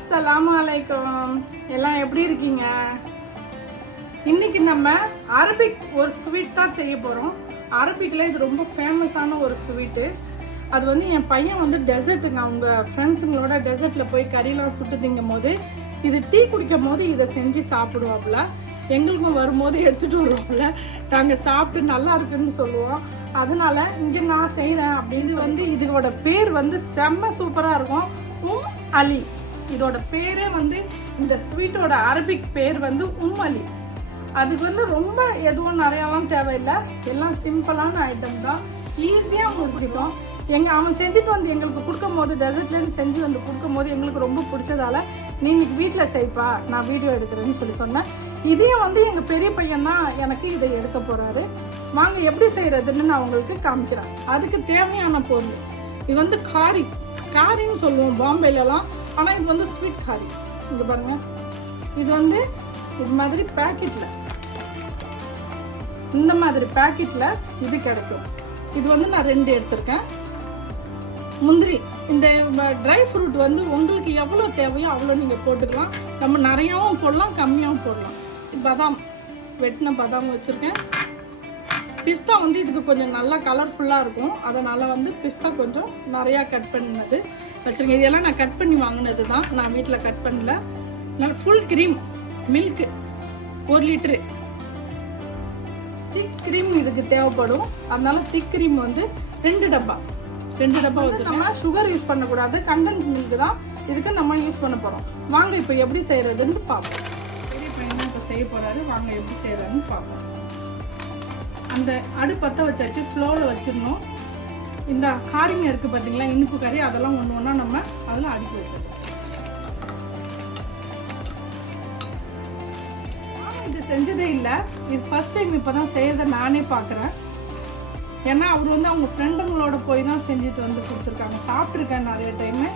அஸ்ஸலாமு அலைக்கும். எல்லாம் எப்படி இருக்கீங்க? இன்னைக்கு நம்ம அரபிக் ஒரு ஸ்வீட் தான் செய்ய போகிறோம். அரபிக்கில் இது ரொம்ப ஃபேமஸான ஒரு ஸ்வீட்டு. அது வந்து என் பையன் வந்து டெசர்ட்டுங்க, அவங்க ஃப்ரெண்ட்ஸுங்களோட டெசர்ட்டில் போய் கறியெலாம் சுட்டு திங்கும் போது இது டீ குடிக்கும் போது இதை செஞ்சு சாப்பிடுவாப்புல. எங்களுக்கும் வரும்போது எடுத்துகிட்டு வருவாப்புல. நாங்கள் சாப்பிட்டு நல்லா இருக்குன்னு சொல்லுவோம். அதனால இங்கே நான் செய்கிறேன் அப்படின்னு வந்து இதோட பேர் வந்து செம்ம சூப்பராக இருக்கும். அலி இதோட பேரே வந்து இந்த ஸ்வீட்டோட அரபிக் பேர் வந்து அலி. அதுக்கு வந்து ரொம்ப எதுவும் நிறையாலாம் தேவையில்லை, எல்லாம் சிம்பிளான ஐட்டம் தான், ஈஸியாக முடிச்சிட்டோம். அவன் செஞ்சுட்டு வந்து எங்களுக்கு கொடுக்கும் போது டெசர்ட்லேருந்து செஞ்சு வந்து கொடுக்கும் போது எங்களுக்கு ரொம்ப பிடிச்சதால நீங்கள் வீட்டில் செய்ப்பா, நான் வீடியோ எடுக்கிறேன்னு சொன்னேன். இதையும் வந்து எங்கள் பெரிய பையன் தான் எனக்கு இதை எடுக்க போகிறாரு. வாங்க எப்படி செய்கிறதுன்னு நான் உங்களுக்கு காமிக்கிறேன். அதுக்கு தேவையான பொருள் இது வந்து காரின்னு சொல்லுவோம் பாம்பேலலாம், ஆனால் இது வந்து ஸ்வீட் காரி. இங்கே பாருங்கள், இது வந்து இது மாதிரி பேக்கெட்டில், இந்த மாதிரி பேக்கெட்டில் இது கிடைக்கும். இது வந்து நான் 2 எடுத்திருக்கேன். முந்திரி, இந்த ட்ரை ஃப்ரூட் வந்து உங்களுக்கு எவ்வளோ தேவையோ அவ்வளோ நீங்கள் போட்டுக்கலாம். நம்ம நிறையாவும் போடலாம், கம்மியாகவும் போடலாம். பாதாம், வெட்டின பாதாம் வச்சுருக்கேன். பிஸ்தா வந்து இதுக்கு கொஞ்சம் நல்லா கலர்ஃபுல்லாக இருக்கும், அதனால் வந்து பிஸ்தா கொஞ்சம் நிறையா கட் பண்ணது வச்சுருக்கேன். இதெல்லாம் நான் கட் பண்ணி வாங்கினது தான், நான் வீட்டில் கட் பண்ணல. நல்ல ஃபுல் க்ரீம் மில்க்கு 1 லிட்ரு. திக் க்ரீம் இதுக்கு தேவைப்படும், அதனால திக் க்ரீம் வந்து 2 டப்பா வச்சுருக்கோம். நம்ம சுகர் யூஸ் பண்ணக்கூடாது, கண்டன்ஸ் மில்க் தான் இதுக்கு நம்ம யூஸ் பண்ண போகிறோம். வாங்க இப்போ எப்படி செய்கிறதுன்னு பார்ப்போம். பெரிய பையன் இப்போ செய்ய போகிறாரு, வாங்க எப்படி செய்கிறதுன்னு பார்ப்போம். அந்த அடுப்பத்தை வச்சாச்சு, ஸ்லோவில் வச்சிடணும். இந்த காரிங்க இருக்குது பார்த்தீங்களா, இனிப்பு கறி, அதெல்லாம் ஒன்று ஒன்றா நம்ம அதில் அடுக்கி வச்சிடணும். இது செஞ்சதே இல்லை, இது ஃபர்ஸ்ட் டைம் இப்போ தான் செய்யறதை நானே பார்க்குறேன். ஏன்னா அவர் வந்து அவங்க ஃப்ரெண்டுங்களோட போய் தான் செஞ்சுட்டு வந்து கொடுத்துருக்காங்க. சாப்பிட்ருக்கேன் நிறைய டைமு,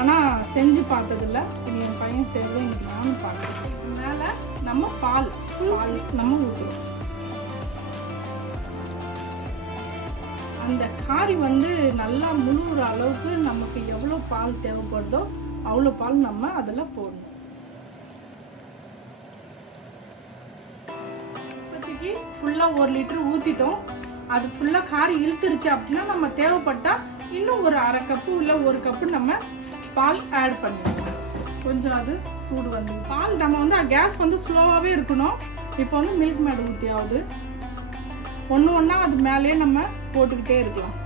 ஆனால் செஞ்சு பார்த்ததில்ல. இது என் பையன் செய்யறது இன்னைக்கு நானும் பார்க்குறேன். மேலே நம்ம பால் நம்ம ஊற்றுவோம். அந்த காரி வந்து நல்லா முழுகிற அளவுக்கு நமக்கு எவ்வளோ பால் தேவைப்படுதோ அவ்வளோ பால் நம்ம அதில் போடணும். இப்போதைக்கு ஃபுல்லாக 1 லிட்டர் ஊற்றிட்டோம். அது ஃபுல்லாக காரி இழுத்துருச்சு அப்படின்னா நம்ம தேவைப்பட்டால் இன்னும் ஒரு 1/2 கப்பு இல்லை 1 கப்பு நம்ம பால் ஆட் பண்ணுவோம். கொஞ்சம் அது சூடு வந்து பால் நம்ம வந்து கேஸ் வந்து ஸ்லோவாகவே இருக்கணும். இப்போ வந்து மில்க் மேட் ஊற்றி ஆகுது, ஒன்று ஒன்றா அது மேலேயே நம்ம போட்டுக்கிட்டே இருக்கலாம்.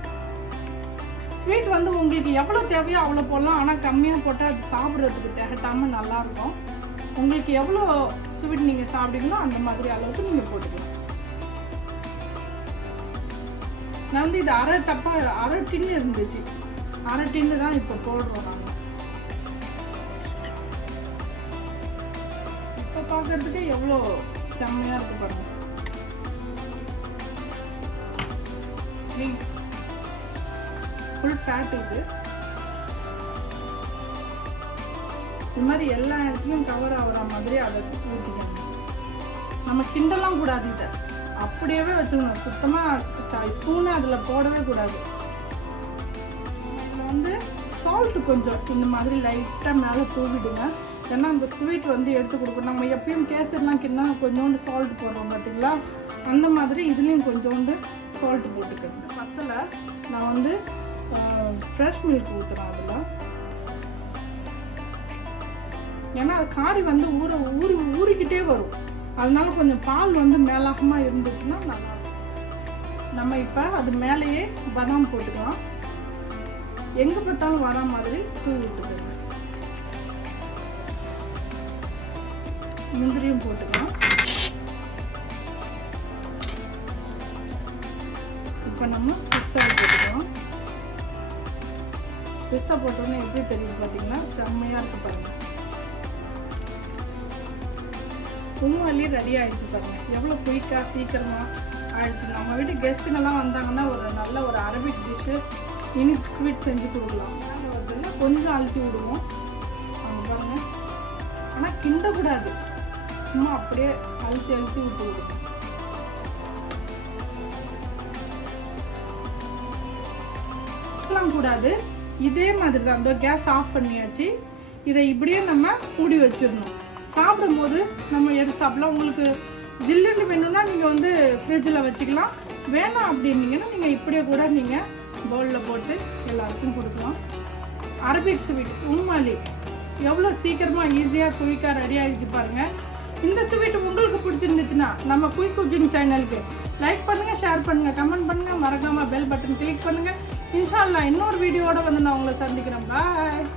ஸ்வீட் வந்து உங்களுக்கு எவ்வளோ தேவையோ அவ்வளோ போடலாம், ஆனால் கம்மியாக போட்டால் அது சாப்பிட்றதுக்கு திகட்டாமல் நல்லாயிருக்கும். உங்களுக்கு எவ்வளோ ஸ்வீட் நீங்கள் சாப்பிடுங்களோ அந்த மாதிரி அளவுக்கு நீங்கள் போட்டுக்கலாம். நான் வந்து இது அரை டின்னு இருந்துச்சு, அரை டின்னு தான் இப்போ போடுறோம் நாங்கள். இப்போ பார்க்கறதுக்கு எவ்வளோ செம்மையாக இருக்கு பாருங்க. ஃபுல் ஃபேட் இது மாதிரி எல்லா இடத்துலையும் கவர் ஆகிற மாதிரி அதை ஊற்றிக்கணும். நம்ம கிண்டலாம் கூடாது, இதை அப்படியே வச்சுக்கணும். சுத்தமாக ஸ்பூனு அதில் போடவே கூடாது. இதில் வந்து சால்ட்டு கொஞ்சம் இந்த மாதிரி லைட்டாக மேலே தூவிடுங்க. ஏன்னா அந்த ஸ்வீட் வந்து எடுத்து கொடுக்கணும். நம்ம எப்பயும் கேசரிலாம் கிண்ணா கொஞ்சோண்டு சால்ட் போடுறோம் பார்த்தீங்களா, அந்த மாதிரி இதுலேயும் கொஞ்சோண்டு சால்ட்டு போட்டுக்கணும். பத்தில் நான் வந்து ஃப்ரெஷ் மில்க் ஊற்றுறேன் அதில். ஏன்னா அது காரி வந்து ஊறிக்கிட்டே வரும், அதனால கொஞ்சம் பால் வந்து மேலாகமாக இருந்துச்சுன்னா நல்லாயிருக்கும். நம்ம இப்போ அது மேலேயே பாதாம் போட்டுக்கலாம், எங்கே பார்த்தாலும் வர மாதிரி தூவி விட்டுக்கலாம். முந்திரியும் போட்டுக்கலாம். இப்போ நம்ம பிஸ்தா போட்டுக்கலாம். பிஸ்தா போட்டோன்னே எப்படி தெரியும் பார்த்தீங்கன்னா, செம்மையாக இருக்கு பாருங்கள். அலி ரெடி ஆகிடுச்சு பாருங்கள், எவ்வளோ குயிக்காக சீக்கிரமாக ஆயிடுச்சு. நம்ம வீட்டு கெஸ்ட்டுங்கெல்லாம் வந்தாங்கன்னா ஒரு நல்ல ஒரு அரபிக் டிஷ்ஷு இனிப்பு ஸ்வீட் செஞ்சு கொடுக்கலாம். அதில் வருதுல கொஞ்சம் அழுத்தி விடுவோம். அவங்க பாருங்கள், ஆனால் கிண்டக்கூடாது, சும்மா அப்படியே அழுத்தி விட்டு விடுவோம். கூடாது, இதே மாதிரி தான். அந்த கேஸ் ஆஃப் பண்ணியாச்சு. இதை இப்படியே நம்ம மூடி வச்சிடணும். சாப்பிடும்போது நம்ம எடுத்து சாப்பிடலாம். உங்களுக்கு ஜில்லுன்னு வேணும்னா நீங்கள் வந்து ஃப்ரிட்ஜில் வச்சுக்கலாம். வேணாம் அப்படின்னீங்கன்னா நீங்கள் இப்படியே கூட நீங்கள் பவுலில் போட்டு எல்லாருக்கும் கொடுக்கலாம். அரபிக் ஸ்வீட் உம் அலி எவ்வளோ சீக்கிரமாக ஈஸியாக குயிக்காக ரெடி ஆகிடுச்சு பாருங்கள். இந்த ஸ்வீட் உங்களுக்கு பிடிச்சிருந்துச்சுன்னா நம்ம குயிக் குக்கிங் சேனலுக்கு லைக் பண்ணுங்கள், ஷேர் பண்ணுங்கள், கமெண்ட் பண்ணுங்கள், மறக்காமல் பெல் பட்டன் கிளிக் பண்ணுங்கள். இன்ஷா அல்லாஹ் இன்னொரு வீடியோவோட வந்து நான் உங்களை சந்திக்கிறேன். பாய்.